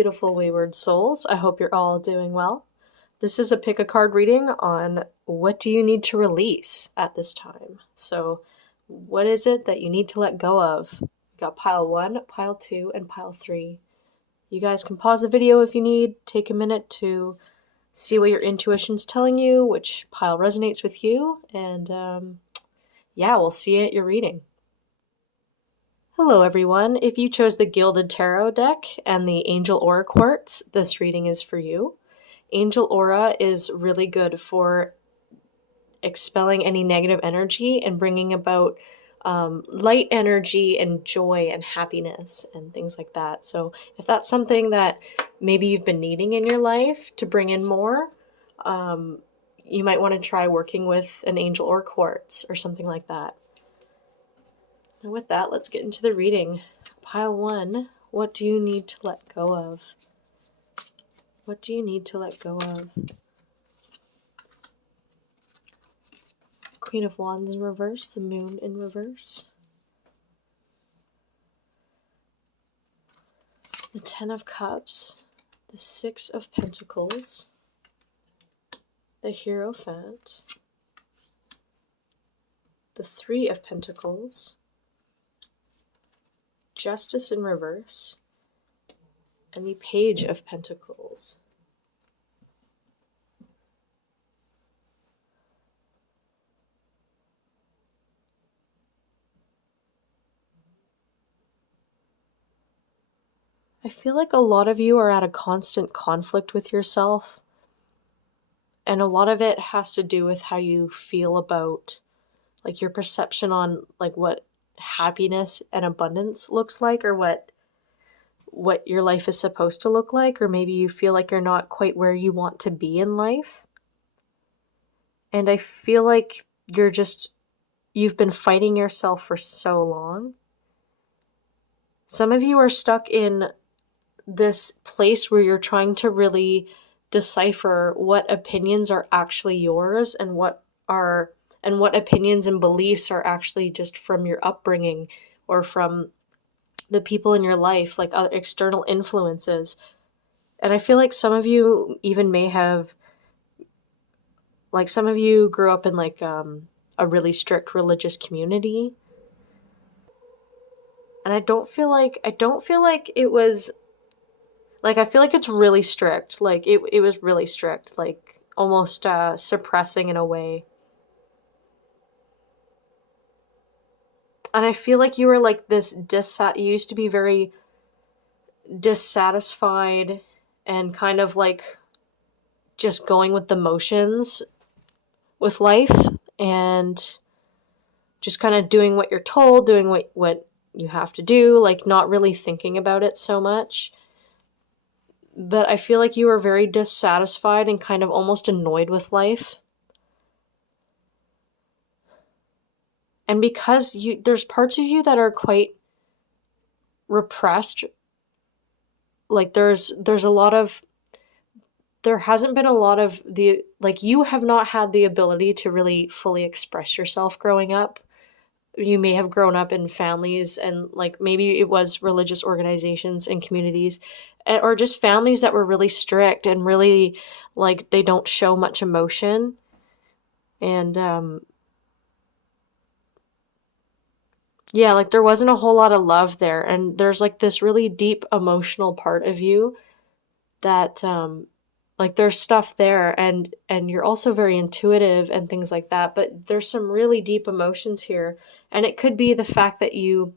beautiful wayward souls. I hope you're all doing well. This is a pick a card reading on what do you need to release at this time. So, what is it that you need to let go of? We got pile 1, pile 2, and pile 3. You guys can pause the video if you need, take a minute to see what your intuition's telling you, which pile resonates with you, and yeah, we'll see you at your reading. Hello everyone, if you chose the Gilded Tarot deck and the Angel Aura Quartz, this reading is for you. Angel Aura is really good for expelling any negative energy and bringing about light energy and joy and happiness and things like that. So if that's something that maybe you've been needing in your life to bring in more, you might want to try working with an Angel Aura Quartz or something like that. And with that, let's get into the reading. Pile 1, what do you need to let go of? What do you need to let go of? Queen of Wands in reverse, the Moon in reverse. The Ten of Cups, the Six of Pentacles, the Hierophant, the Three of Pentacles, Justice in reverse, and the Page of Pentacles. I feel like a lot of you are at a constant conflict with yourself, and a lot of it has to do with how you feel about like your perception on like what happiness and abundance looks like, or what your life is supposed to look like, or maybe you feel like you're not quite where you want to be in life. And I feel like you've been fighting yourself for so long. Some of you are stuck in this place where you're trying to really decipher what opinions are actually yours and what opinions and beliefs are actually just from your upbringing or from the people in your life, like other external influences. And I feel like some of you even may have, like some of you grew up in like a really strict religious community. And I don't feel like it was, like, I feel like it's really strict. Like it was really strict, like almost suppressing in a way. And I feel like you were like this you used to be very dissatisfied and kind of like just going with the motions with life and just kind of doing what you're told, doing what you have to do, like not really thinking about it so much. But I feel like you were very dissatisfied and kind of almost annoyed with life. And because there's parts of you that are quite repressed, like there hasn't been a lot of you have not had the ability to really fully express yourself growing up. You may have grown up in families and like maybe it was religious organizations and communities, or just families that were really strict and really like they don't show much emotion. And yeah, like there wasn't a whole lot of love there. And there's like this really deep emotional part of you that like there's stuff there, and you're also very intuitive and things like that, but there's some really deep emotions here. And it could be the fact that you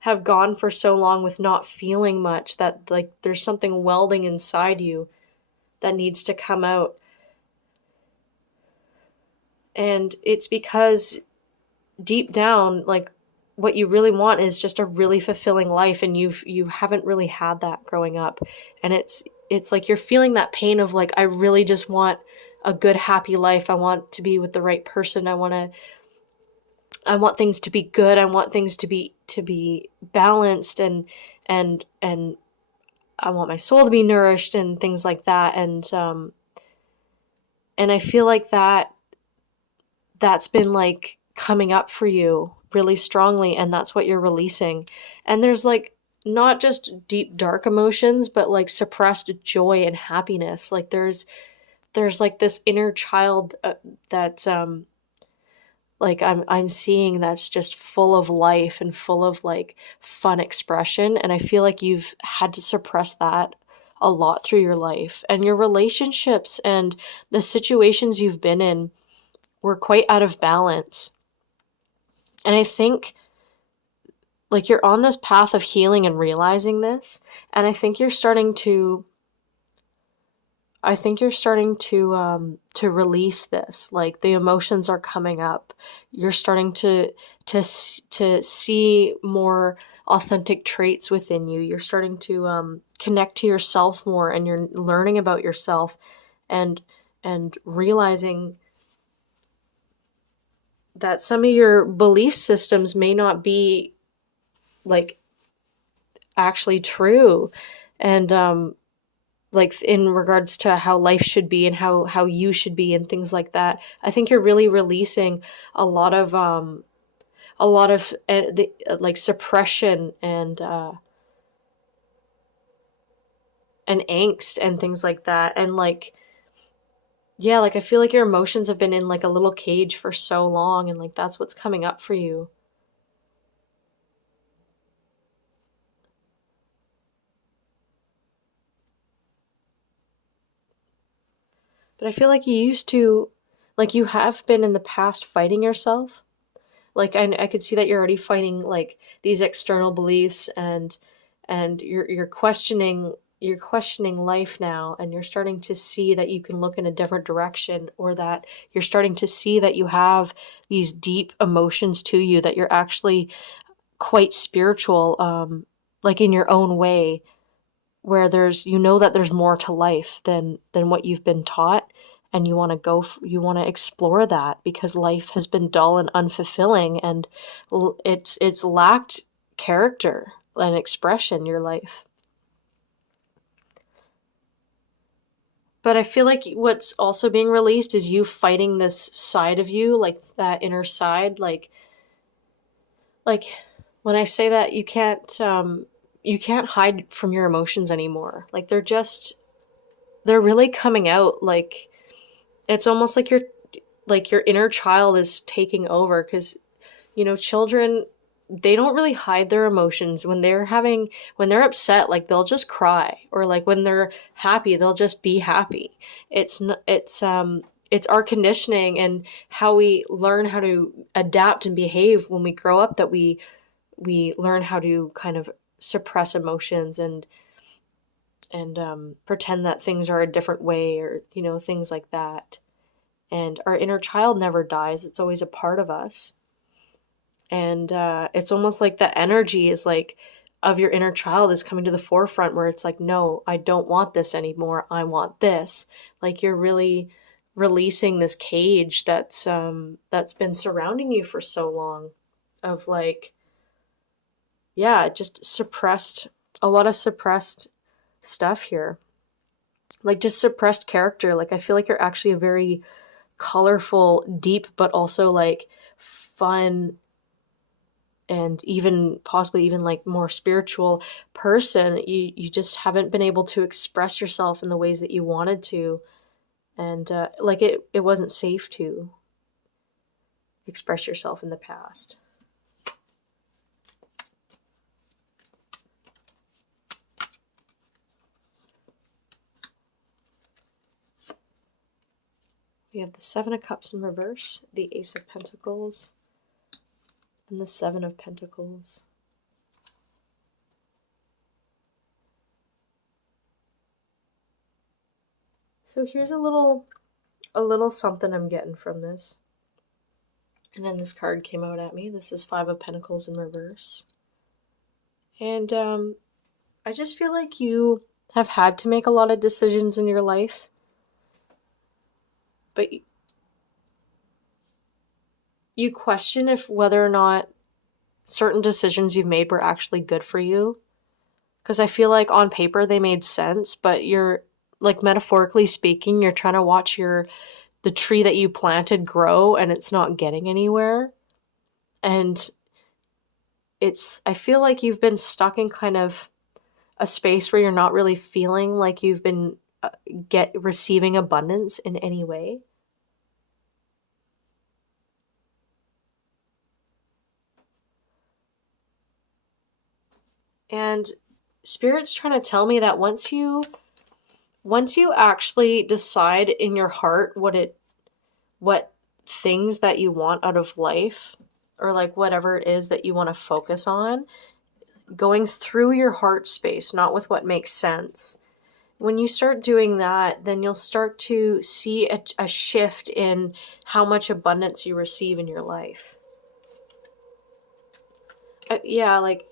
have gone for so long with not feeling much that like there's something welding inside you that needs to come out. And it's because deep down, like what you really want is just a really fulfilling life, and you haven't really had that growing up. And it's like you're feeling that pain of like, I really just want a good, happy life. I want to be with the right person. I want things to be good. I want things to be balanced, and I want my soul to be nourished and things like that. And I feel like that's been like coming up for you really strongly, and that's what you're releasing. And there's like not just deep dark emotions, but like suppressed joy and happiness. Like there's like this inner child that like I'm seeing that's just full of life and full of like fun expression, and I feel like you've had to suppress that a lot through your life, and your relationships and the situations you've been in were quite out of balance. And I think like you're on this path of healing and realizing this, and I think you're starting to release this. Like the emotions are coming up. You're starting to see more authentic traits within you. You're starting to connect to yourself more, and you're learning about yourself, and realizing that some of your belief systems may not be like actually true, and like in regards to how life should be and how you should be and things like that. I think you're really releasing a lot of like suppression and angst and things like that. And like yeah, like I feel like your emotions have been in like a little cage for so long, and like that's what's coming up for you. But I feel like you used to, like you have been in the past fighting yourself. Like I could see that you're already fighting like these external beliefs, and you're questioning life now, and you're starting to see that you can look in a different direction, or that you're starting to see that you have these deep emotions to you, that you're actually quite spiritual, like in your own way, where there's, you know, that there's more to life than what you've been taught, and you want to you want to explore that, because life has been dull and unfulfilling, and it's lacked character and expression, your life. But I feel like what's also being released is you fighting this side of you, like that inner side, like when I say that, you can't hide from your emotions anymore. Like they're really coming out. Like it's almost like your inner child is taking over, because you know, children, they don't really hide their emotions. When they're upset, like they'll just cry, or like when they're happy, they'll just be happy. It's our conditioning and how we learn how to adapt and behave when we grow up, that we learn how to kind of suppress emotions, and pretend that things are a different way, or you know, things like that. And our inner child never dies, it's always a part of us. And it's almost like the energy is like of your inner child is coming to the forefront, where it's like, no, I don't want this anymore, I want this. Like you're really releasing this cage that's been surrounding you for so long, of like, yeah, just suppressed, a lot of suppressed stuff here, like just suppressed character. Like I feel like you're actually a very colorful, deep, but also like fun, and even possibly even like more spiritual person. You just haven't been able to express yourself in the ways that you wanted to, and like it wasn't safe to express yourself in the past. We have the Seven of Cups in reverse, the Ace of Pentacles, and the Seven of Pentacles. So here's a little something I'm getting from this. And then this card came out at me. This is Five of Pentacles in reverse. And I just feel like you have had to make a lot of decisions in your life, but you question if whether or not certain decisions you've made were actually good for you. Because I feel like on paper they made sense, but you're, like metaphorically speaking, you're trying to watch the tree that you planted grow, and it's not getting anywhere. And I feel like you've been stuck in kind of a space where you're not really feeling like you've been get receiving abundance in any way. And spirit's trying to tell me that once you actually decide in your heart what things that you want out of life, or like whatever it is that you want to focus on, going through your heart space, not with what makes sense. When you start doing that, then you'll start to see a shift in how much abundance you receive in your life. Yeah, like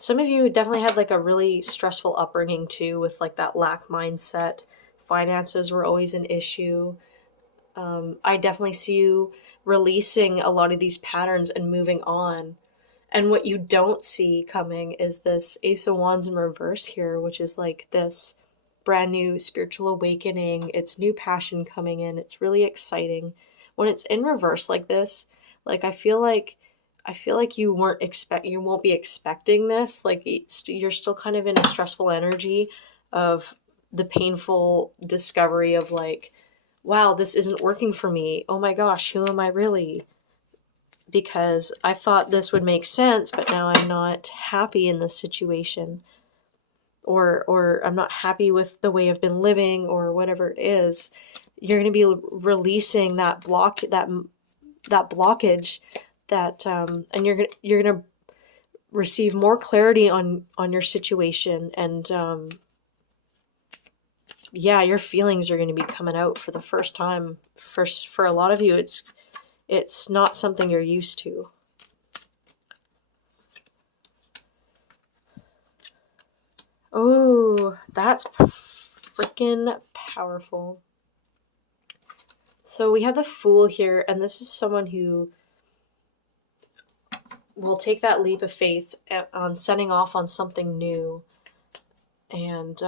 some of you definitely had like a really stressful upbringing too, with like that lack mindset. Finances were always an issue. I definitely see you releasing a lot of these patterns and moving on. And what you don't see coming is this Ace of Wands in reverse here, which is like this brand new spiritual awakening. It's new passion coming in. It's really exciting. When it's in reverse like this, like I feel like you won't be expecting this. Like you're still kind of in a stressful energy of the painful discovery of like, wow, this isn't working for me. Oh my gosh, who am I really? Because I thought this would make sense, but now I'm not happy in this situation, or I'm not happy with the way I've been living, or whatever it is. You're going to be releasing that blockage, and you're going to receive more clarity on your situation, and yeah, your feelings are going to be coming out for the first time. For a lot of you, it's not something you're used to. Oh, that's freaking powerful. So we have the Fool here, and this is someone who will take that leap of faith on setting off on something new, and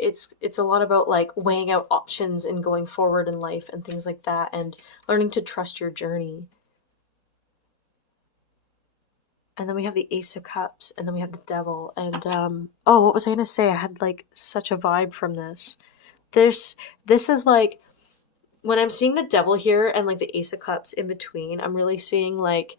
it's a lot about like weighing out options and going forward in life and things like that, and learning to trust your journey. And then we have the Ace of Cups, and then we have the Devil, and oh, what was I gonna say? I had like such a vibe from this. This is like, when I'm seeing the Devil here and like the Ace of Cups in between, I'm really seeing like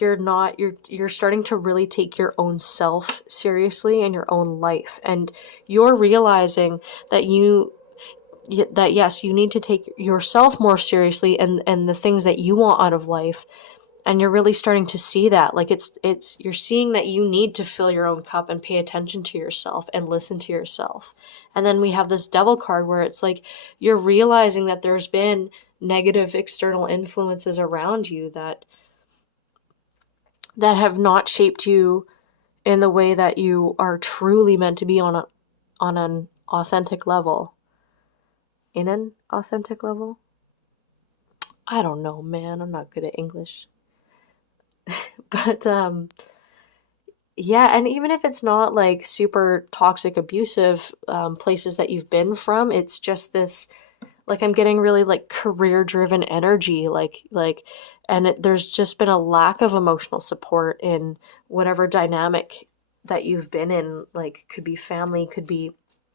you're starting to really take your own self seriously and your own life, and you're realizing that yes, you need to take yourself more seriously, and the things that you want out of life. And you're really starting to see that, like you're seeing that you need to fill your own cup and pay attention to yourself and listen to yourself. And then we have this Devil card where it's like you're realizing that there's been negative external influences around you that have not shaped you in the way that you are truly meant to be on an authentic level. In an authentic level? I don't know, man. I'm not good at English. But yeah, and even if it's not like super toxic, abusive places that you've been from, it's just this, like, I'm getting really like career driven energy, and there's just been a lack of emotional support in whatever dynamic that you've been in. Like, could be family, could be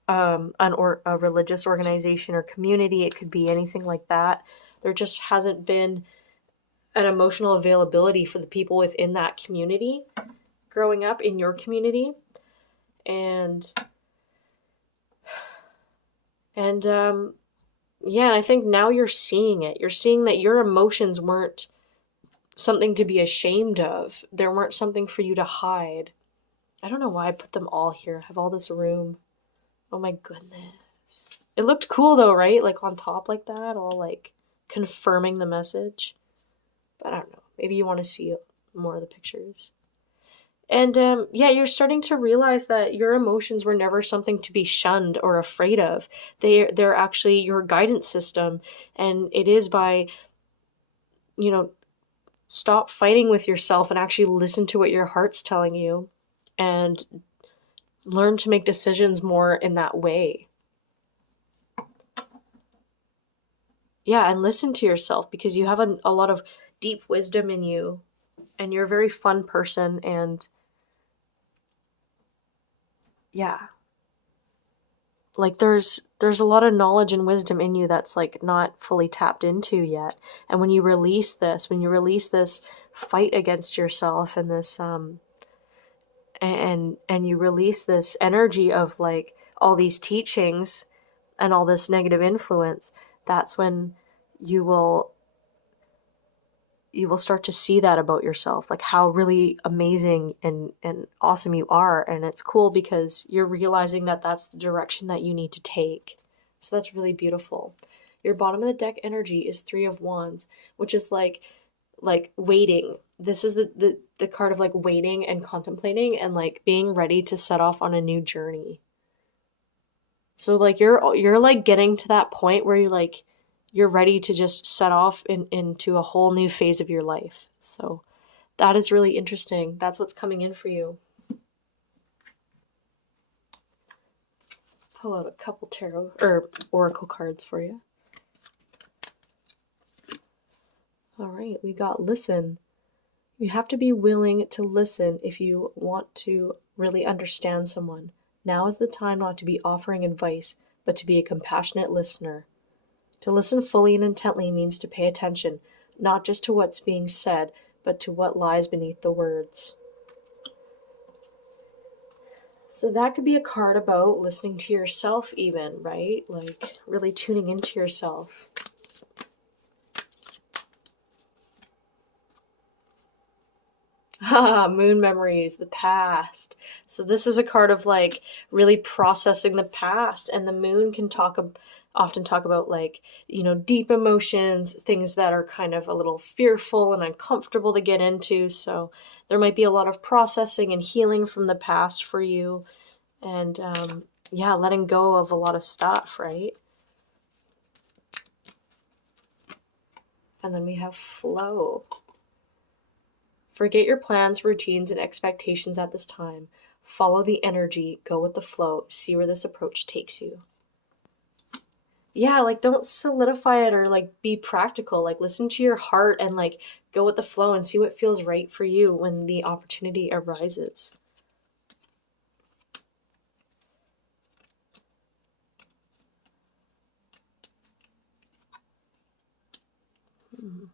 a religious organization or community, it could be anything like that. There just hasn't been an emotional availability for the people within that community growing up in your community. And yeah, I think now you're seeing it. You're seeing that your emotions weren't something to be ashamed of. There weren't something for you to hide. I don't know why I put them all here. I have all this room. Oh my goodness. It looked cool though, right? Like on top like that, all like confirming the message. But I don't know. Maybe you want to see more of the pictures. And yeah, you're starting to realize that your emotions were never something to be shunned or afraid of. They're actually your guidance system, and it is by, stop fighting with yourself and actually listen to what your heart's telling you, and learn to make decisions more in that way. Yeah, and listen to yourself, because you have a lot of deep wisdom in you, and you're a very fun person, and yeah, like there's a lot of knowledge and wisdom in you that's like not fully tapped into yet. And when you release this fight against yourself, and this and you release this energy of like all these teachings and all this negative influence, that's when you will you will start to see that about yourself, like how really amazing and awesome you are. And it's cool because you're realizing that that's the direction that you need to take. So that's really beautiful. Your bottom of the deck energy is Three of Wands, which is like waiting. This is the card of like waiting and contemplating and like being ready to set off on a new journey. So like you're like getting to that point where you're ready to just set off into a whole new phase of your life. So that is really interesting. That's what's coming in for you. Pull out a couple tarot or oracle cards for you. All right, we got listen. You have to be willing to listen if you want to really understand someone. Now is the time not to be offering advice, but to be a compassionate listener. To listen fully and intently means to pay attention, not just to what's being said, but to what lies beneath the words. So that could be a card about listening to yourself even, right? Like really tuning into yourself. Moon memories, the past. So this is a card of like really processing the past, and the moon can often talk about like, deep emotions, things that are kind of a little fearful and uncomfortable to get into. So there might be a lot of processing and healing from the past for you, and yeah, letting go of a lot of stuff, right? And then we have flow. Forget your plans, routines, and expectations at this time. Follow the energy, go with the flow, see where this approach takes you. Yeah, like don't solidify it or like be practical. Like listen to your heart and like go with the flow and see what feels right for you when the opportunity arises. Hmm.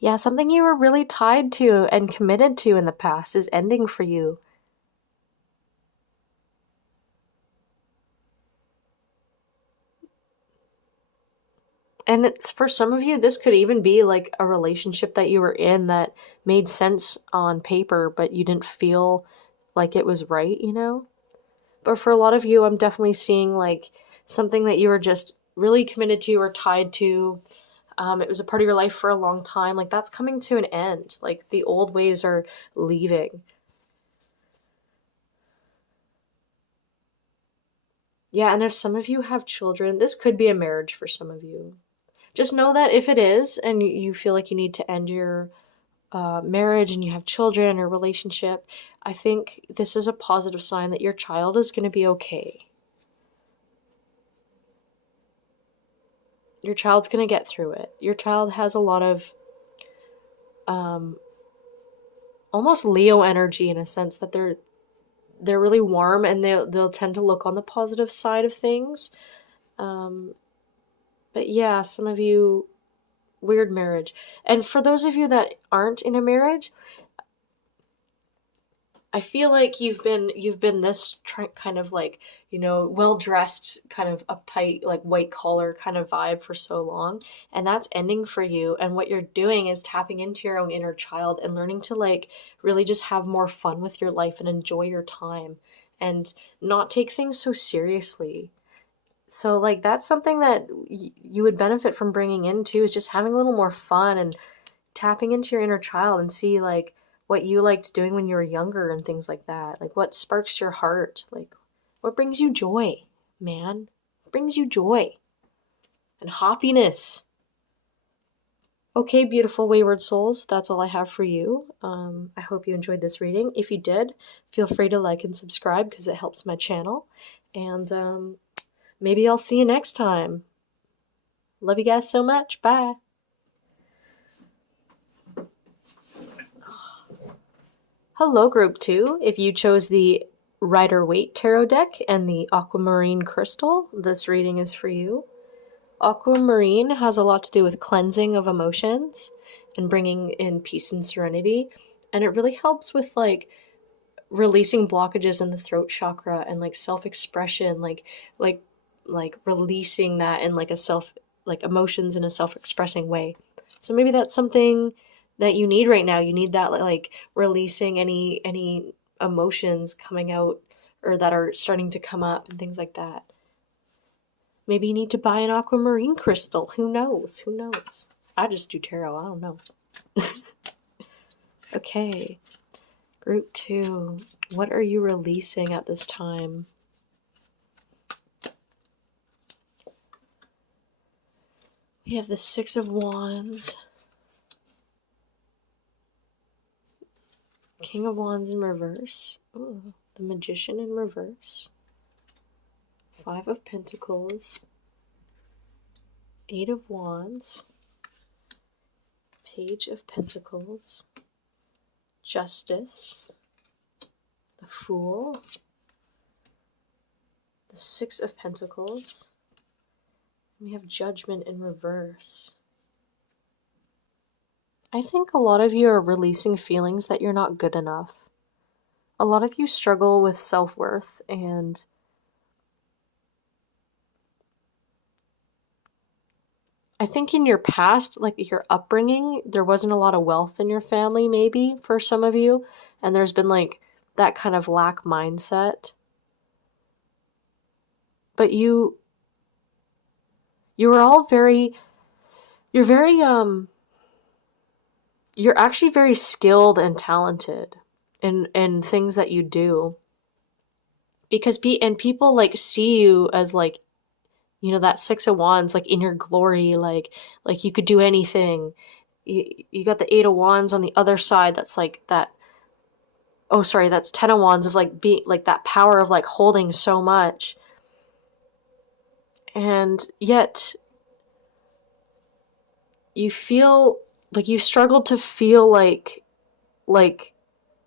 Yeah, something you were really tied to and committed to in the past is ending for you. And it's for some of you, this could even be like a relationship that you were in that made sense on paper, but you didn't feel like it was right? But for a lot of you, I'm definitely seeing like something that you were just really committed to or tied to. It was a part of your life for a long time. Like that's coming to an end. Like the old ways are leaving. Yeah, and if some of you have children, this could be a marriage for some of you. Just know that if it is, and you feel like you need to end your marriage and you have children or relationship, I think this is a positive sign that your child is going to be okay. Your child's going to get through it. Your child has a lot of um, almost Leo energy in a sense that they're really warm and they'll tend to look on the positive side of things. Um, but yeah, some of you weird marriage, and for those of you that aren't in a marriage, I feel like you've been this kind of like, well dressed, kind of uptight, like white collar kind of vibe for so long, and that's ending for you. And what you're doing is tapping into your own inner child and learning to like really just have more fun with your life and enjoy your time and not take things so seriously. So like that's something that you would benefit from bringing in too, is just having a little more fun and tapping into your inner child and see like what you liked doing when you were younger and things like that. Like what sparks your heart? Like what brings you joy, man? What brings you joy and happiness? Okay, beautiful wayward souls, that's all I have for you. I hope you enjoyed this reading. If you did, feel free to like and subscribe because it helps my channel. And maybe I'll see you next time. Love you guys so much. Bye. Hello, Group 2. If you chose the Rider-Waite Tarot deck and the Aquamarine Crystal, this reading is for you. Aquamarine has a lot to do with cleansing of emotions and bringing in peace and serenity. And it really helps with like releasing blockages in the throat chakra and like self-expression, like releasing that in like a self, like emotions in a self-expressing way. So maybe that's something that you need right now. You need that like releasing any emotions coming out or that are starting to come up and things like that. Maybe you need to buy an aquamarine crystal. Who knows? Who knows? I just do tarot. I don't know. Okay. Group 2. What are you releasing at this time? We have the Six of Wands. King of Wands in reverse. Ooh, the Magician in reverse. Five of Pentacles. Eight of Wands. Page of Pentacles. Justice. The Fool. The Six of Pentacles. We have Judgment in reverse. I think a lot of you are releasing feelings that you're not good enough. A lot of you struggle with self-worth, and I think in your past, like your upbringing, there wasn't a lot of wealth in your family, maybe for some of you, and there's been like that kind of lack mindset. But you were all you're actually very skilled and talented in things that you do. Because people like see you as like, you know, that Six of Wands, like in your glory, like you could do anything. You got the Eight of Wands on the other side. That's like that. Oh, sorry, that's Ten of Wands of like being like that power of like holding so much. And yet you feel like you've struggled to feel like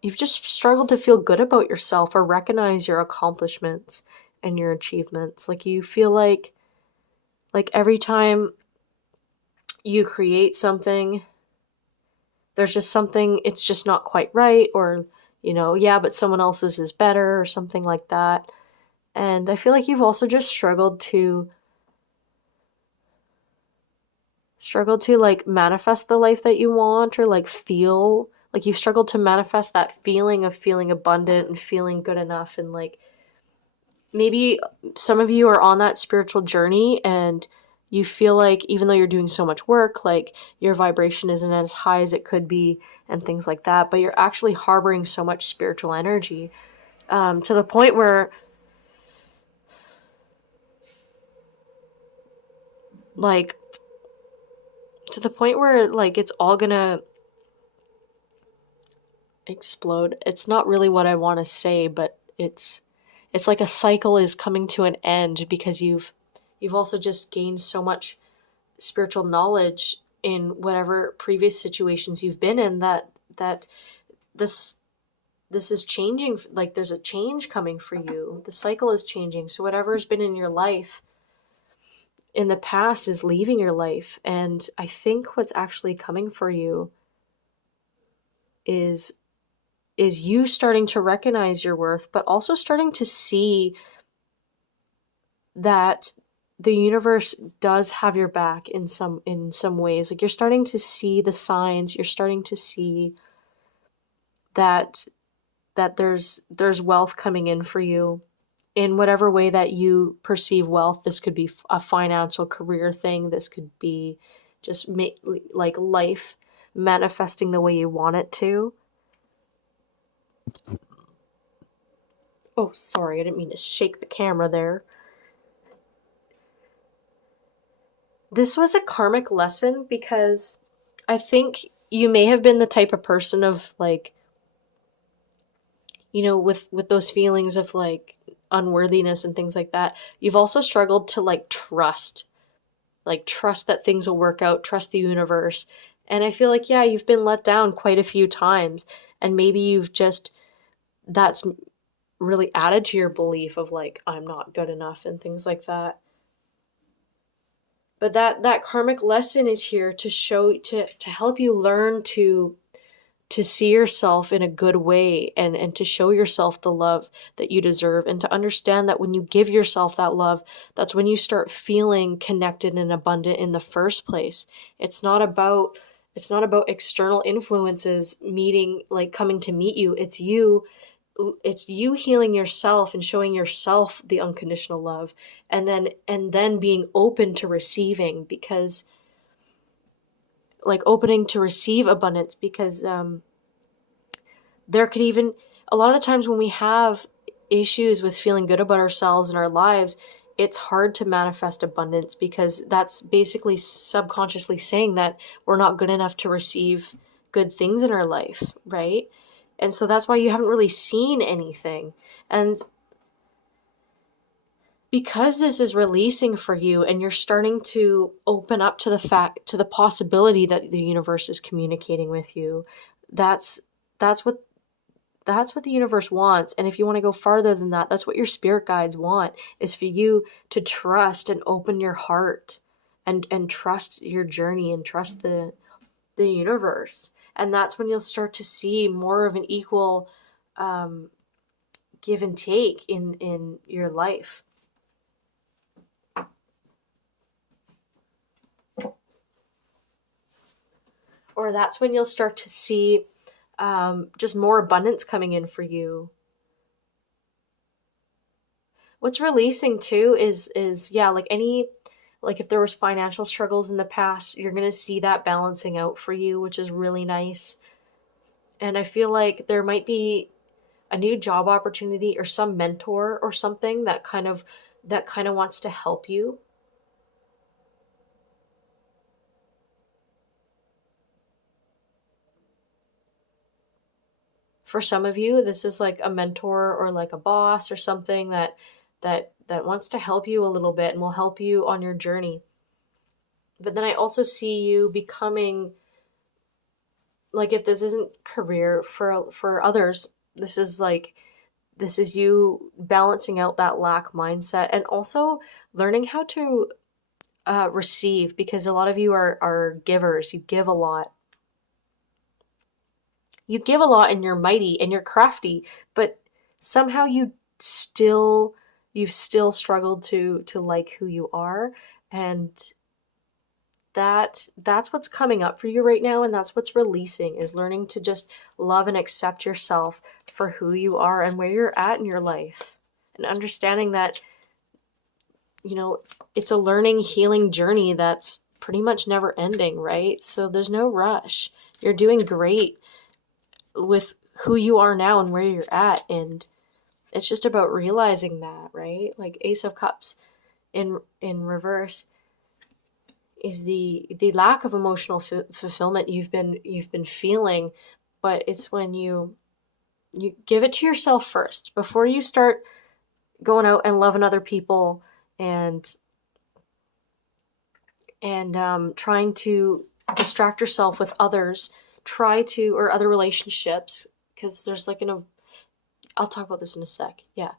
you've just struggled to feel good about yourself or recognize your accomplishments and your achievements. Like you feel like every time you create something, there's just something, it's just not quite right, or, you know, yeah, but someone else's is better or something like that. And I feel like you've also just struggled to like manifest the life that you want, or like feel like you've struggled to manifest that feeling of feeling abundant and feeling good enough. And like maybe some of you are on that spiritual journey and you feel like even though you're doing so much work, like your vibration isn't as high as it could be and things like that, but you're actually harboring so much spiritual energy, to the point where like it's all gonna explode. It's not really what I want to say, but it's like a cycle is coming to an end because you've also just gained so much spiritual knowledge in whatever previous situations you've been in, that this is changing. Like there's a change coming for you. The cycle is changing. So whatever's been in your life in the past is leaving your life. And I think what's actually coming for you is you starting to recognize your worth, but also starting to see that the universe does have your back in some ways. Like you're starting to see the signs, you're starting to see that there's wealth coming in for you in whatever way that you perceive wealth. This could be a financial career thing, this could be just like life manifesting the way you want it to. Oh, sorry, I didn't mean to shake the camera there. This was a karmic lesson because I think you may have been the type of person of like, with those feelings of like unworthiness and things like that. You've also struggled to trust that things will work out, trust the universe. And I feel like, yeah, you've been let down quite a few times. And maybe that's really added to your belief of like, I'm not good enough and things like that. But that karmic lesson is here to to help you learn to see yourself in a good way, and to show yourself the love that you deserve, and to understand that when you give yourself that love, that's when you start feeling connected and abundant in the first place. It's not about external influences coming to meet you. It's you healing yourself and showing yourself the unconditional love, and then being open to receiving, because like opening to receive abundance, because there could even, a lot of the times when we have issues with feeling good about ourselves and our lives, it's hard to manifest abundance, because that's basically subconsciously saying that we're not good enough to receive good things in our life, right? And so that's why you haven't really seen anything. And because this is releasing for you, and you're starting to open up to the possibility that the universe is communicating with you, that's that's what that's what the universe wants. And if you want to go farther than that, that's what your spirit guides want, is for you to trust and open your heart, and trust your journey, and trust the universe. And that's when you'll start to see more of an equal um, give and take in your life. Or that's when you'll start to see just more abundance coming in for you. What's releasing too is yeah, like if there was financial struggles in the past, you're gonna see that balancing out for you, which is really nice. And I feel like there might be a new job opportunity or some mentor or something that kind of wants to help you. For some of you, this is like a mentor or like a boss or something that wants to help you a little bit and will help you on your journey. But then I also see you becoming, like, if this isn't career for others, this is you balancing out that lack mindset, and also learning how to receive, because a lot of you are givers. You give a lot and you're mighty and you're crafty, but somehow you've still struggled to like who you are. And that's what's coming up for you right now, and that's what's releasing, is learning to just love and accept yourself for who you are and where you're at in your life, and understanding that you know it's a learning, healing journey that's pretty much never ending, right? So there's no rush. You're doing great with who you are now and where you're at, and it's just about realizing that, right? Like Ace of Cups in reverse is the lack of emotional fulfillment you've been feeling. But it's when you give it to yourself first before you start going out and loving other people, and trying to distract yourself with others, or other relationships, because there's like I'll talk about this in a sec. Yeah.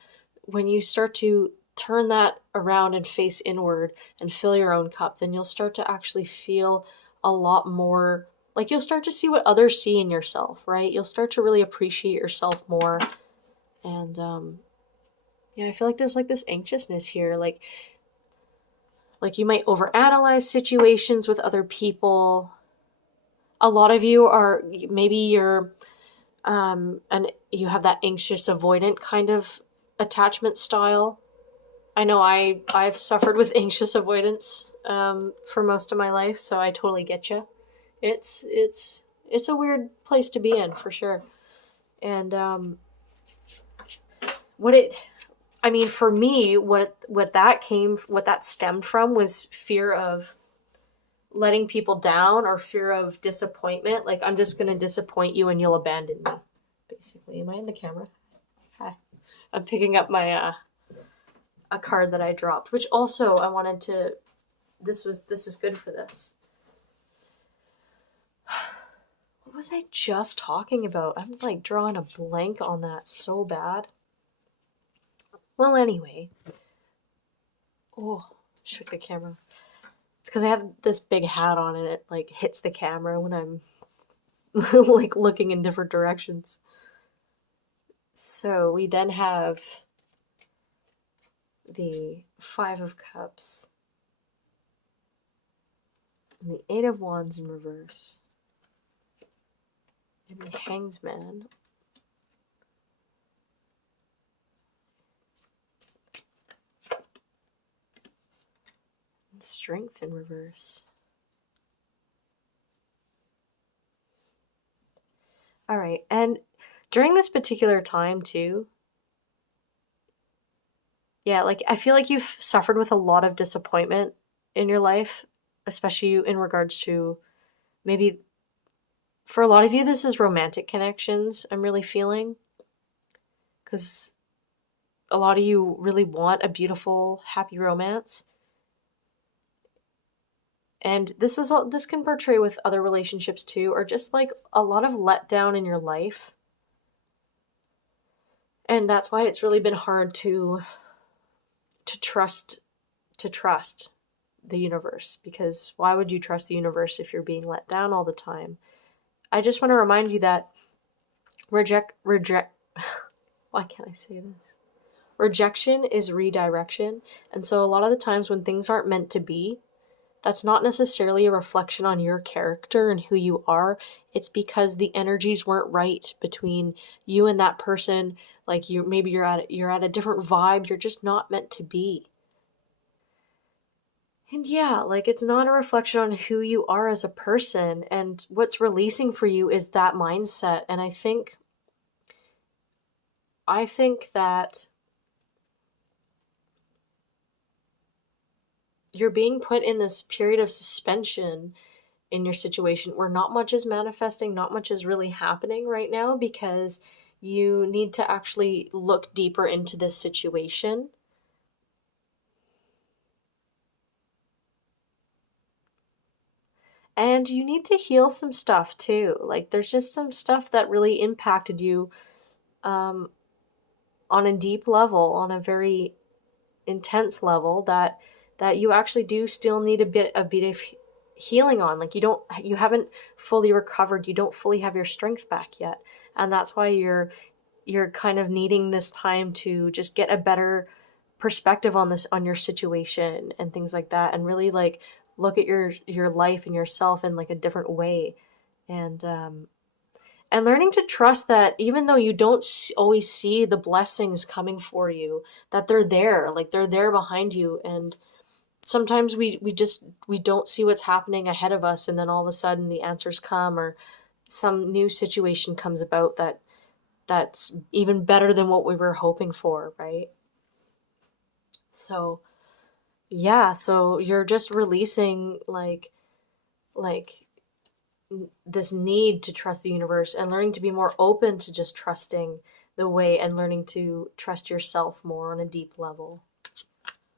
When you start to turn that around and face inward and fill your own cup, then you'll start to actually feel a lot more, like you'll start to see what others see in yourself, right? You'll start to really appreciate yourself more. And yeah, I feel like there's like this anxiousness here, like you might overanalyze situations with other people. A lot of you are, maybe you're and you have that anxious avoidant kind of attachment style. I know I've suffered with anxious avoidance for most of my life, so I totally get you. It's a weird place to be in, for sure. And what it I mean, for me, what that stemmed from was fear of letting people down or fear of disappointment. Like, I'm just going to disappoint you and you'll abandon me, basically. Am I in the camera? Hi. I'm picking up my a card that I dropped, which also I wanted to, this is good for this. What was I just talking about? I'm like drawing a blank on that so bad. Well, anyway. Oh, shook the camera. It's because I have this big hat on and it like hits the camera when I'm like looking in different directions. So we then have the Five of Cups and the Eight of Wands in reverse and the Hanged Man. And Strength in reverse. All right, and during this particular time too, yeah, like I feel like you've suffered with a lot of disappointment in your life, especially in regards to maybe for a lot of you, this is romantic connections. I'm really feeling because a lot of you really want a beautiful, happy romance. And this can portray with other relationships too, or just like a lot of letdown in your life. And that's why it's really been hard to trust the universe, because why would you trust the universe if you're being let down all the time? I just want to remind you that reject why can't I say this? Rejection is redirection. And so a lot of the times when things aren't meant to be, that's not necessarily a reflection on your character and who you are. It's because the energies weren't right between you and that person. Like you're at a different vibe. You're just not meant to be. And yeah, like it's not a reflection on who you are as a person, and what's releasing for you is that mindset. And I think that you're being put in this period of suspension in your situation where not much is manifesting, not much is really happening right now, because you need to actually look deeper into this situation. And you need to heal some stuff too. Like there's just some stuff that really impacted you on a deep level, on a very intense level, that you actually do still need a bit of healing on. Like you haven't fully recovered, you don't fully have your strength back yet, and that's why you're kind of needing this time to just get a better perspective on your situation and things like that, and really like look at your life and yourself in like a different way, and learning to trust that even though you don't always see the blessings coming for you, that they're there, like they're there behind you. And sometimes we don't see what's happening ahead of us, and then all of a sudden the answers come, or some new situation comes about that's even better than what we were hoping for, right? So yeah, so you're just releasing like this need to trust the universe, and learning to be more open to just trusting the way, and learning to trust yourself more on a deep level.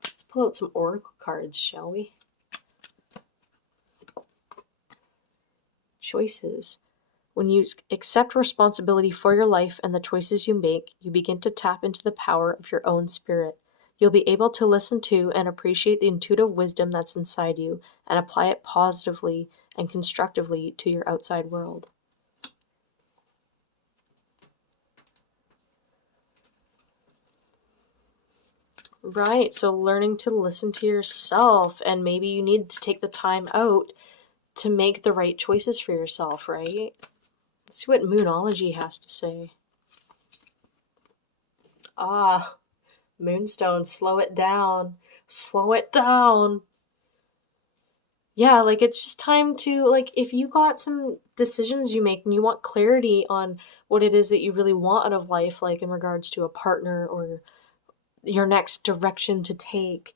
Let's pull out some oracle cards, shall we? Choices. When you accept responsibility for your life and the choices you make, you begin to tap into the power of your own spirit. You'll be able to listen to and appreciate the intuitive wisdom that's inside you, and apply it positively and constructively to your outside world. Right, so learning to listen to yourself, and maybe you need to take the time out to make the right choices for yourself, right? Let's see what Moonology has to say. Ah, Moonstone, slow it down. Slow it down. Yeah, like it's just time to, like, if you got some decisions you make and you want clarity on what it is that you really want out of life, like in regards to a partner or your next direction to take,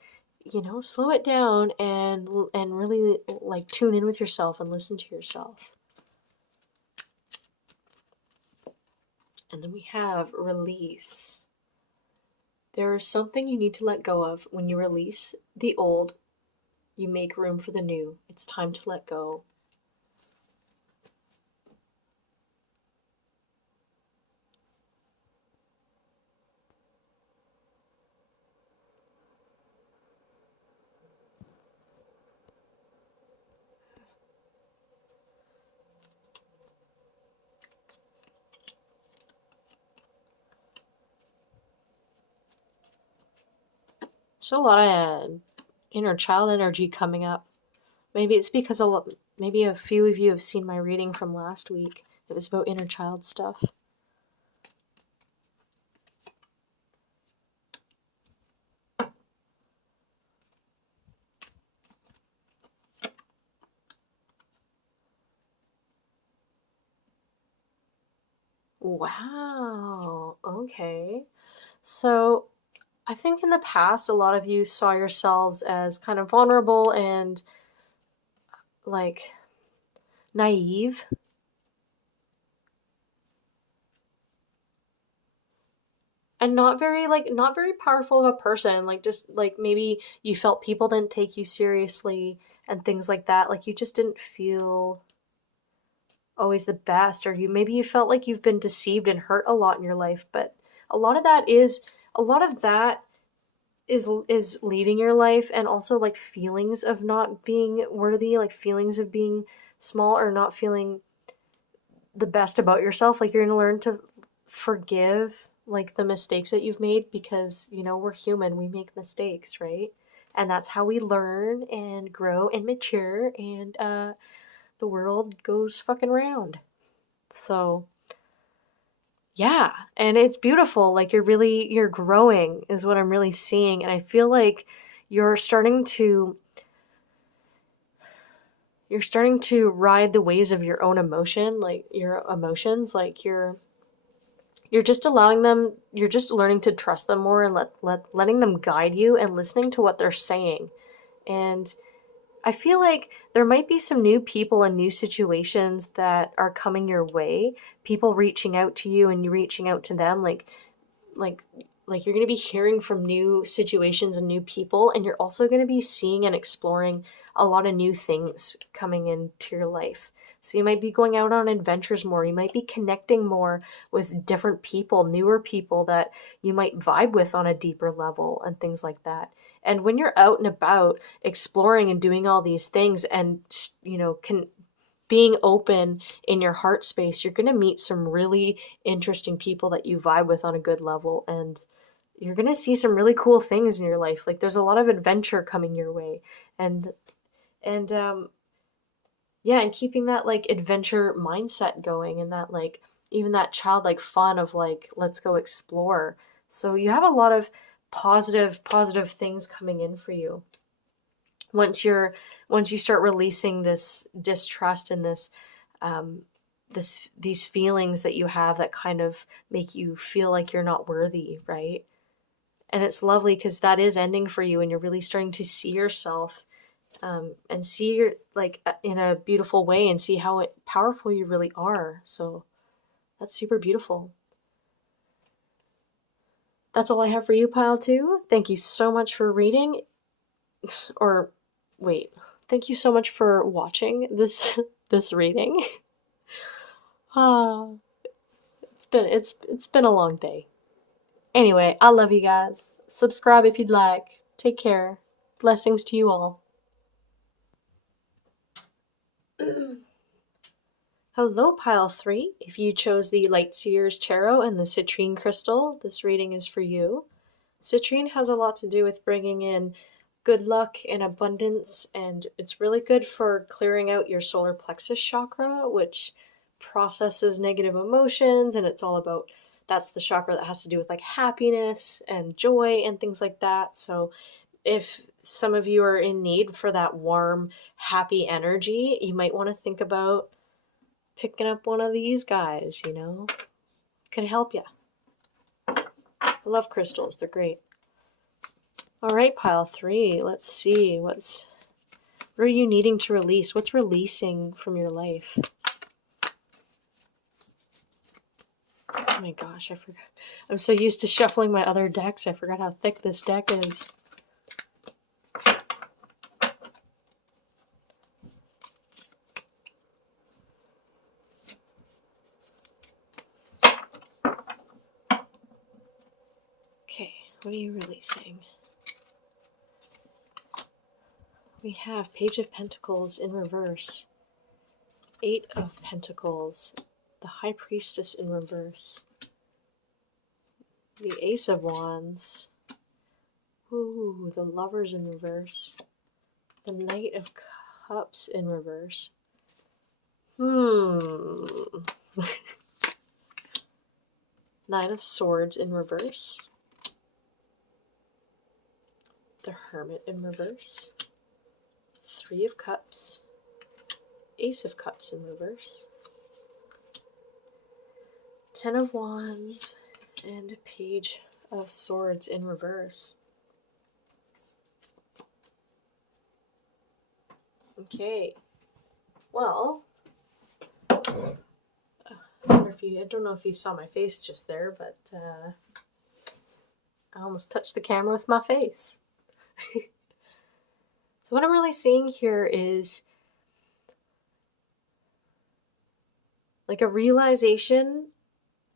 slow it down and really like tune in with yourself and listen to yourself. And then we have release. There is something you need to let go of. When you release the old, you make room for the new. It's time to let go. There's a lot of inner child energy coming up. Maybe it's because maybe a few of you have seen my reading from last week. It was about inner child stuff. Wow. Okay. So I think in the past, a lot of you saw yourselves as kind of vulnerable and like naive. And not very powerful of a person. Like just like maybe you felt people didn't take you seriously and things like that. Like you just didn't feel always the best, or you felt like you've been deceived and hurt a lot in your life. But a lot of that is a lot of that is leaving your life, and also like feelings of not being worthy, like feelings of being small or not feeling the best about yourself. Like you're going to learn to forgive like the mistakes that you've made, because we're human, we make mistakes, right? And that's how we learn and grow and mature, and the world goes fucking round. So yeah, and it's beautiful. Like you're growing is what I'm really seeing, and I feel like you're starting to you're starting to ride the waves of your own emotion, like your emotions, like you're just allowing them, you're just learning to trust them more, and letting them guide you and listening to what they're saying. And I feel like there might be some new people and new situations that are coming your way, people reaching out to you and you reaching out to them, like like you're going to be hearing from new situations and new people, and you're also going to be seeing and exploring a lot of new things coming into your life. So you might be going out on adventures more, you might be connecting more with different people, newer people that you might vibe with on a deeper level and things like that. And when you're out and about exploring and doing all these things, and being open in your heart space, you're going to meet some really interesting people that you vibe with on a good level, and you're going to see some really cool things in your life. Like there's a lot of adventure coming your way, and yeah, and keeping that like adventure mindset going, and that like even that childlike fun of like let's go explore. So you have a lot of positive things coming in for you once you start releasing this distrust and um, these feelings that you have that kind of make you feel like you're not worthy, right? And it's lovely because that is ending for you, and you're really starting to see yourself, and see your like in a beautiful way, and see how powerful you really are. So that's super beautiful. That's all I have for you, pile 2. Thank you so much for reading. Or wait, thank you so much for watching this this reading. Ah, it's been a long day. Anyway, I love you guys. Subscribe if you'd like. Take care. Blessings to you all. Hello, pile 3. If you chose the Light Seers Tarot and the Citrine Crystal, this reading is for you. Citrine has a lot to do with bringing in good luck and abundance, and it's really good for clearing out your solar plexus chakra, which processes negative emotions, and it's all about that's the chakra that has to do with like happiness and joy and things like that. So if some of you are in need for that warm, happy energy, you might want to think about picking up one of these guys, can help you. I love crystals, they're great. All right, pile 3. Let's see. What are you needing to release? What's releasing from your life? Oh my gosh, I forgot. I'm so used to shuffling my other decks, I forgot how thick this deck is. Okay, what are you releasing? We have Page of Pentacles in reverse. 8 of Pentacles. The High Priestess in reverse. The Ace of Wands. Ooh, the Lovers in reverse. The Knight of Cups in reverse. Nine of Swords in reverse. The Hermit in reverse. 3 of Cups. Ace of Cups in reverse. 10 of Wands. And a Page of Swords in reverse. Okay. Well, I don't know if you saw my face just there, but I almost touched the camera with my face. So what I'm really seeing here is like a realization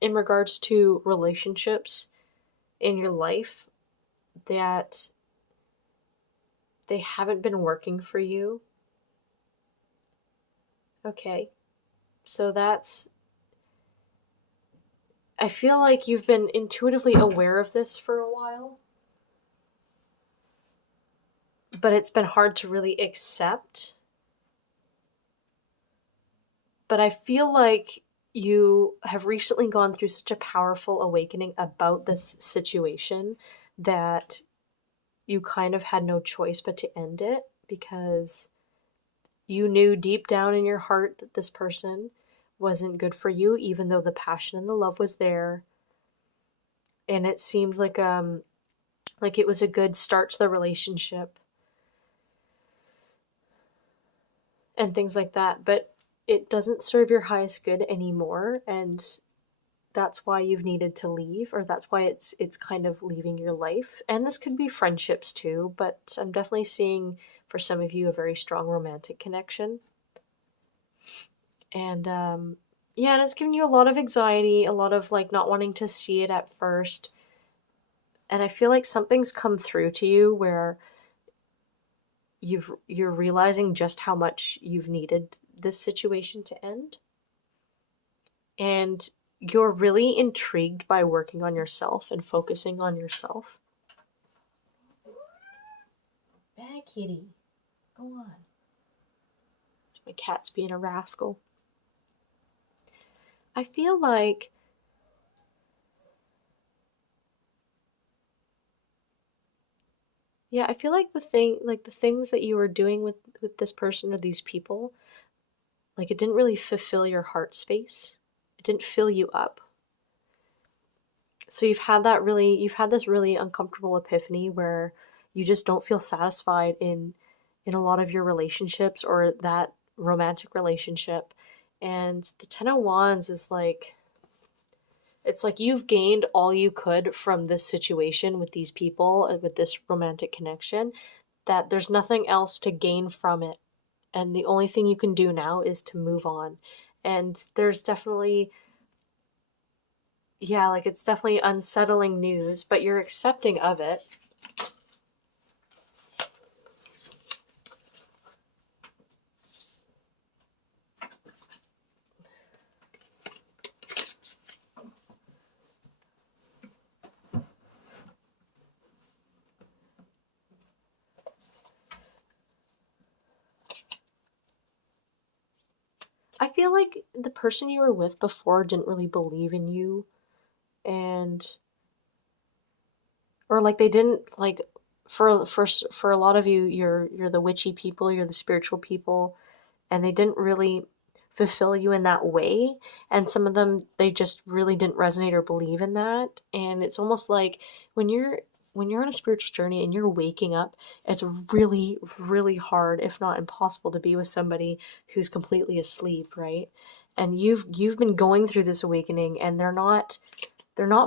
in regards to relationships in your life that they haven't been working for you. Okay. So I feel like you've been intuitively aware of this for a while, but it's been hard to really accept. But I feel like you have recently gone through such a powerful awakening about this situation that you kind of had no choice but to end it, because you knew deep down in your heart that this person wasn't good for you, even though the passion and the love was there. And it seems like it was a good start to the relationship and things like that, but it doesn't serve your highest good anymore, and that's why you've needed to leave, or that's why it's kind of leaving your life. And this could be friendships too, but I'm definitely seeing for some of you a very strong romantic connection. And yeah, and it's giving you a lot of anxiety, a lot of like not wanting to see it at first. And I feel like something's come through to you where you're realizing just how much you've needed this situation to end. And you're really intrigued by working on yourself and focusing on yourself. Bad kitty. Go on. My cat's being a rascal. I feel like the things that you were doing with this person or these people, like it didn't really fulfill your heart space. It didn't fill you up. So you've had this really uncomfortable epiphany where you just don't feel satisfied in a lot of your relationships or that romantic relationship. And the 10 of Wands is like, it's like you've gained all you could from this situation with these people, with this romantic connection, that there's nothing else to gain from it. And the only thing you can do now is to move on. And there's definitely, yeah, like it's definitely unsettling news, but you're accepting of it. I feel like the person you were with before didn't really believe in you, and or like they didn't like for a lot of you, you're the witchy people, you're the spiritual people, and they didn't really fulfill you in that way. And some of them, they just really didn't resonate or believe in that. And it's almost like when when you're on a spiritual journey and you're waking up, it's really, really hard, if not impossible, to be with somebody who's completely asleep, right? And you've been going through this awakening, and they're not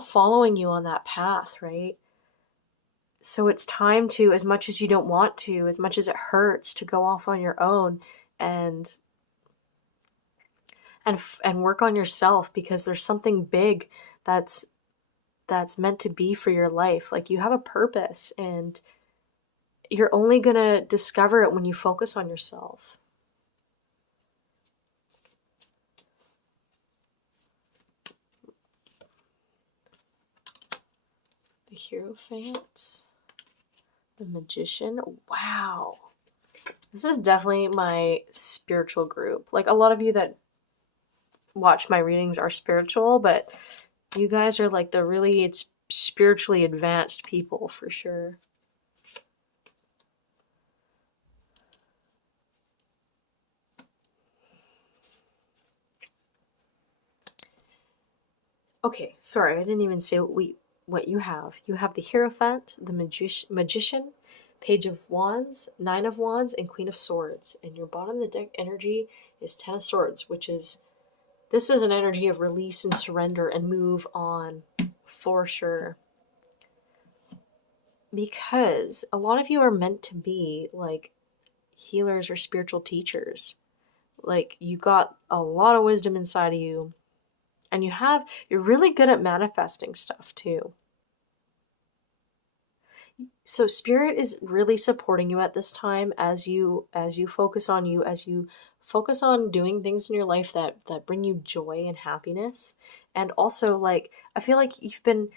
following you on that path, right? So it's time to, as much as you don't want to, as much as it hurts, to go off on your own and and work on yourself, because there's something big that's meant to be for your life. Like, you have a purpose, and you're only going to discover it when you focus on yourself. The Hierophant, the Magician. Wow. This is definitely my spiritual group. Like, a lot of you that watch my readings are spiritual, but you guys are like the really, it's spiritually advanced people for sure. Okay, sorry, I didn't even say what you have. You have the Hierophant, the Magician, Page of Wands, Nine of Wands, and Queen of Swords. And your bottom of the deck energy is Ten of Swords, which is, this is an energy of release and surrender and move on, for sure. Because a lot of you are meant to be like healers or spiritual teachers. Like, you got a lot of wisdom inside of you, and you're really good at manifesting stuff too. So spirit is really supporting you at this time, as you focus on you, as you focus on doing things in your life that bring you joy and happiness. And also, like, I feel like you've been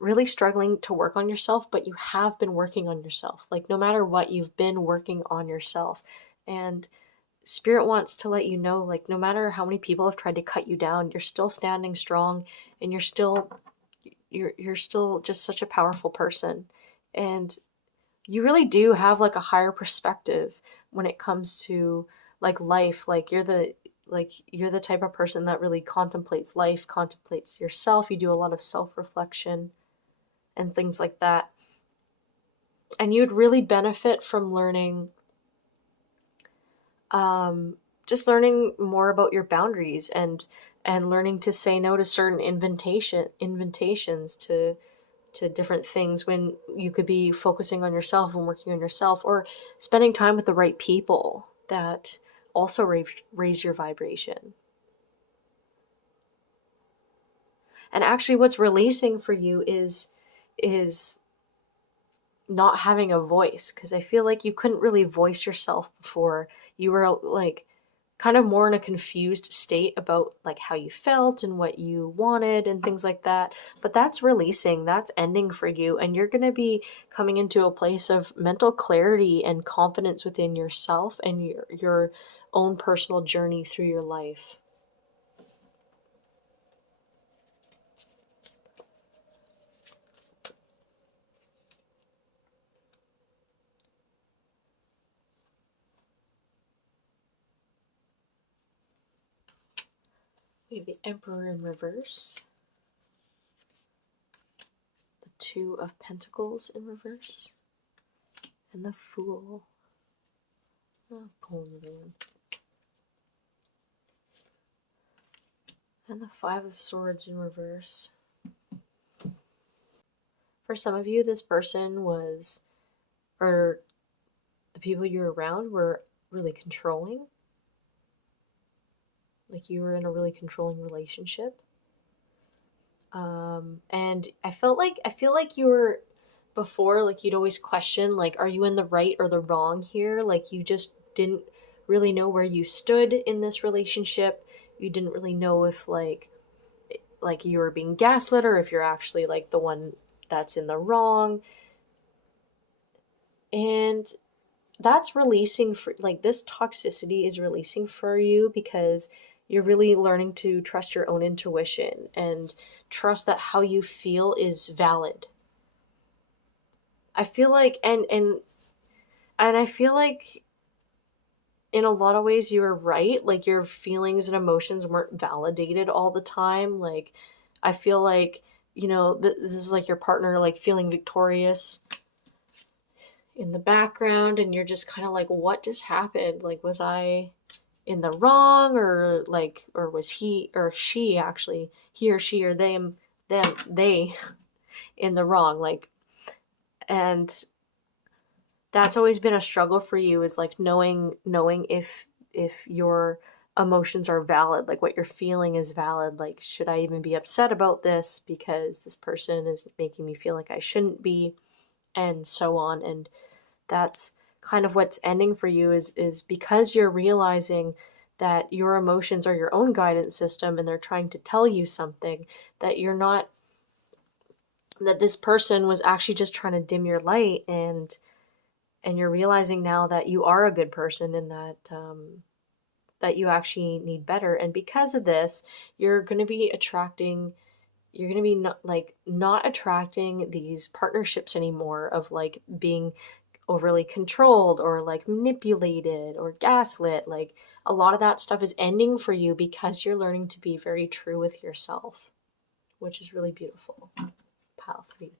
really struggling to work on yourself, but you have been working on yourself. Like, no matter what, you've been working on yourself. And spirit wants to let you know, like, no matter how many people have tried to cut you down, you're still standing strong, and you're still just such a powerful person. And you really do have like a higher perspective when it comes to like life. Like, you're the type of person that really contemplates life, contemplates yourself. You do a lot of self-reflection and things like that. And you'd really benefit from learning, just learning more about your boundaries, and learning to say no to certain invitations to different things, when you could be focusing on yourself and working on yourself, or spending time with the right people that also raise your vibration. And actually, what's releasing for you is not having a voice, because I feel like you couldn't really voice yourself before. You were like kind of more in a confused state about like how you felt and what you wanted and things like that. But that's releasing, that's ending for you, and you're going to be coming into a place of mental clarity and confidence within yourself and your own personal journey through your life. We have the Emperor in reverse, the Two of Pentacles in reverse, and the Fool. Oh, pull another one. And the Five of Swords in reverse. For some of you, this person was, or the people you were around were really controlling. Like, you were in a really controlling relationship. And I feel like you were, before, like, you'd always question, like, are you in the right or the wrong here? Like, you just didn't really know where you stood in this relationship. You didn't really know if like you were being gaslit, or if you're actually like the one that's in the wrong. And that's releasing for, like, this toxicity is releasing for you, because you're really learning to trust your own intuition and trust that how you feel is valid. I feel like, and I feel like in a lot of ways you were right. Like, your feelings and emotions weren't validated all the time. Like, I feel like this is like your partner like feeling victorious in the background, and you're just kind of like, what just happened? Like, was I in the wrong, or like, or was he or she actually, he or she or they in the wrong? Like, and that's always been a struggle for you, is like knowing if your emotions are valid, like what you're feeling is valid. Like, should I even be upset about this because this person is making me feel like I shouldn't be, and so on. And that's kind of what's ending for you, is because you're realizing that your emotions are your own guidance system and they're trying to tell you something, that you're not, that this person was actually just trying to dim your light, and you're realizing now that you are a good person, and that you actually need better. And because of this, you're going to be attracting, you're going to be not attracting these partnerships anymore of like being overly controlled or like manipulated or gaslit. Like, a lot of that stuff is ending for you because you're learning to be very true with yourself, which is really beautiful. Pile 3.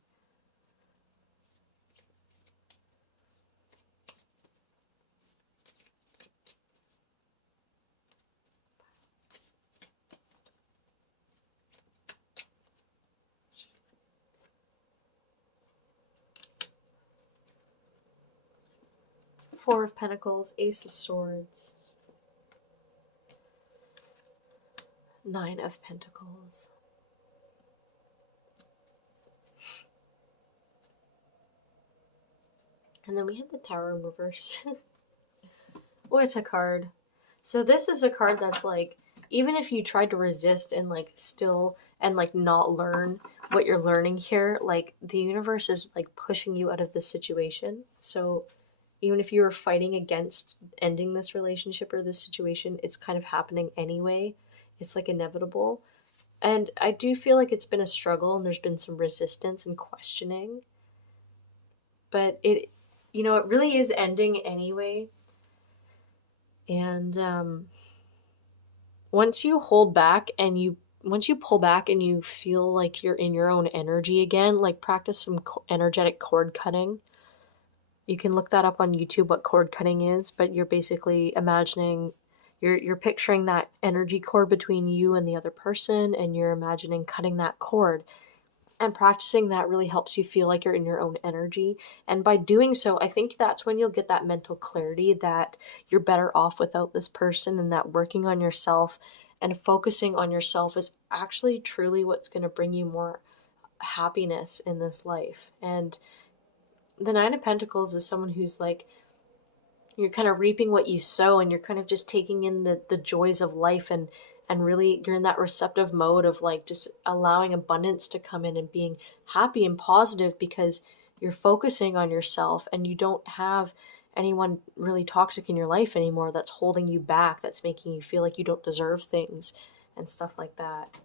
Four of Pentacles, Ace of Swords, Nine of Pentacles. And then we have the Tower in reverse. Oh, it's a card. So this is a card that's like, even if you tried to resist and like still and like not learn what you're learning here, like the universe is like pushing you out of this situation. So even if you were fighting against ending this relationship or this situation, it's kind of happening anyway. It's like inevitable. And I do feel like it's been a struggle and there's been some resistance and questioning. But it really is ending anyway. And once you pull back and you feel like you're in your own energy again, like practice some energetic cord cutting. You can look that up on YouTube, what cord cutting is, but you're basically imagining, you're picturing that energy cord between you and the other person, and you're imagining cutting that cord. And practicing that really helps you feel like you're in your own energy. And by doing so, I think that's when you'll get that mental clarity that you're better off without this person, and that working on yourself and focusing on yourself is actually truly what's going to bring you more happiness in this life. And the Nine of Pentacles is someone who's like, you're kind of reaping what you sow, and you're kind of just taking in the joys of life, and really you're in that receptive mode of like just allowing abundance to come in and being happy and positive, because you're focusing on yourself and you don't have anyone really toxic in your life anymore that's holding you back, that's making you feel like you don't deserve things and stuff like that.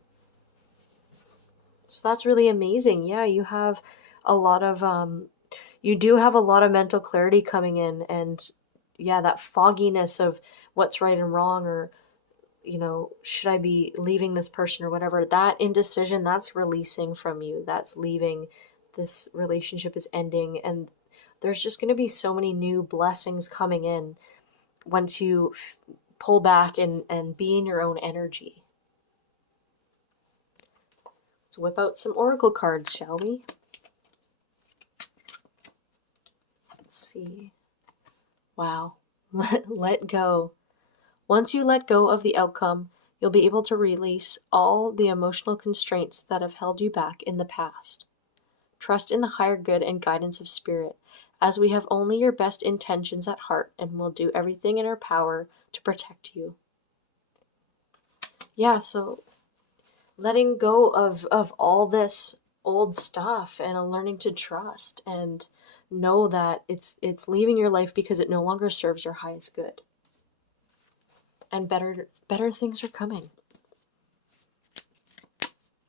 So that's really amazing. Yeah, you have a lot of you do have a lot of mental clarity coming in, and yeah, that fogginess of what's right and wrong, or should I be leaving this person or whatever, that indecision, that's releasing from you, that's leaving. This relationship is ending, and there's just going to be so many new blessings coming in once you pull back and be in your own energy. Let's whip out some oracle cards, shall we? Let's see. Wow. Let go. Once you let go of the outcome, you'll be able to release all the emotional constraints that have held you back in the past. Trust in the higher good and guidance of spirit, as we have only your best intentions at heart and will do everything in our power to protect you. Yeah, so letting go of all this old stuff and learning to trust and know that it's leaving your life because it no longer serves your highest good. And better things are coming.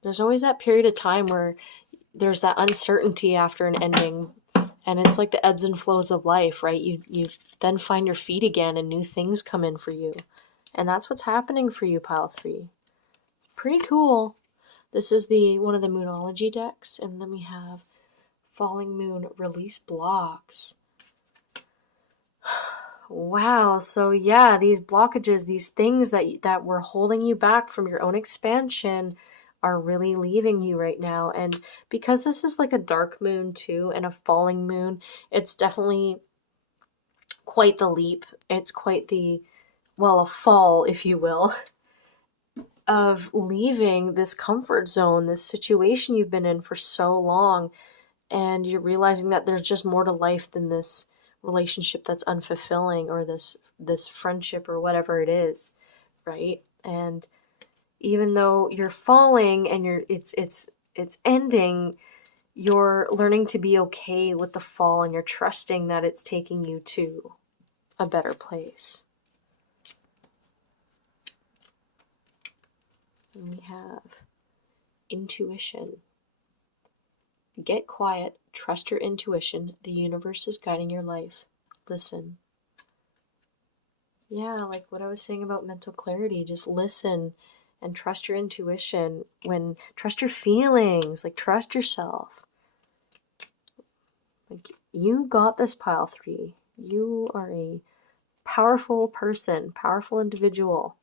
There's always that period of time where there's that uncertainty after an ending, and it's like the ebbs and flows of life, right? You then find your feet again and new things come in for you. And that's what's happening for you, pile 3. Pretty cool. This is the one of the Moonology decks, and then we have Falling Moon, release blocks. Wow, so yeah, these blockages, these things that were holding you back from your own expansion are really leaving you right now. And because this is like a dark moon too and a falling moon, it's definitely quite the leap. It's quite the, well, a fall, if you will, of leaving this comfort zone, this situation you've been in for so long, and you're realizing that there's just more to life than this relationship that's unfulfilling, or this friendship, or whatever it is, right? And even though you're falling and it's ending, you're learning to be okay with the fall, and you're trusting that it's taking you to a better place. And we have intuition. Get quiet, trust your intuition. The universe is guiding your life. Listen. Yeah, like what I was saying about mental clarity, just listen and trust your intuition. Trust your feelings, like trust yourself. Like, you got this, pile 3. You are a powerful person, powerful individual.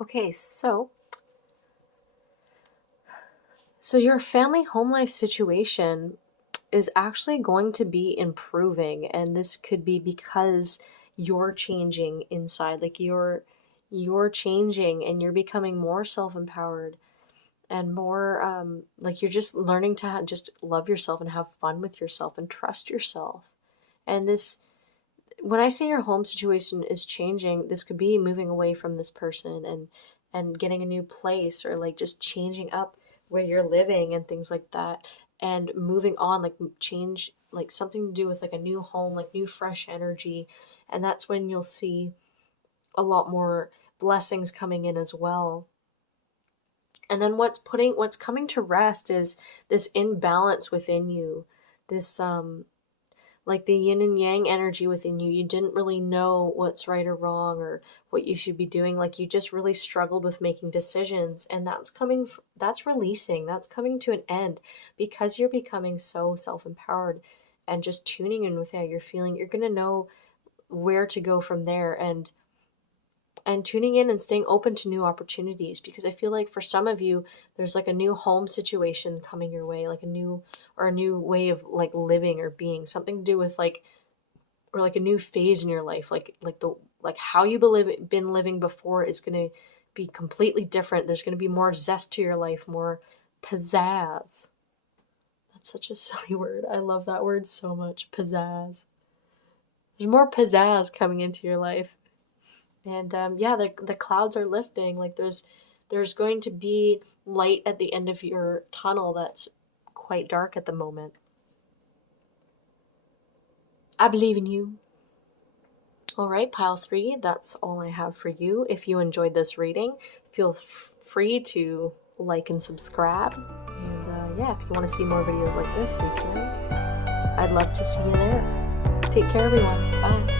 Okay, so your family home life situation is actually going to be improving, and this could be because you're changing inside. Like you're changing and you're becoming more self-empowered and more like you're just learning to just love yourself and have fun with yourself and trust yourself. And this, when I say your home situation is changing, this could be moving away from this person and getting a new place, or like just changing up where you're living and things like that, and moving on, like change, like something to do with like a new home, like new fresh energy. And that's when you'll see a lot more blessings coming in as well. And then what's coming to rest is this imbalance within you, this like the yin and yang energy within you. You didn't really know what's right or wrong, or what you should be doing. Like you just really struggled with making decisions, and that's releasing, that's coming to an end, because you're becoming so self-empowered and just tuning in with how you're feeling. You're going to know where to go from there, and tuning in and staying open to new opportunities. Because I feel like for some of you, there's like a new home situation coming your way, like a new way of like living or being, something to do with like, or like a new phase in your life, like how you been living before is going to be completely different. There's going to be more zest to your life, more pizzazz. That's such a silly word. I love that word so much, pizzazz. There's more pizzazz coming into your life. And yeah, the clouds are lifting. Like there's going to be light at the end of your tunnel that's quite dark at the moment. I believe in you. All right, pile 3, that's all I have for you. If you enjoyed this reading, feel free to like and subscribe. And yeah, if you want to see more videos like this, you can. I'd love to see you there. Take care, everyone. Bye.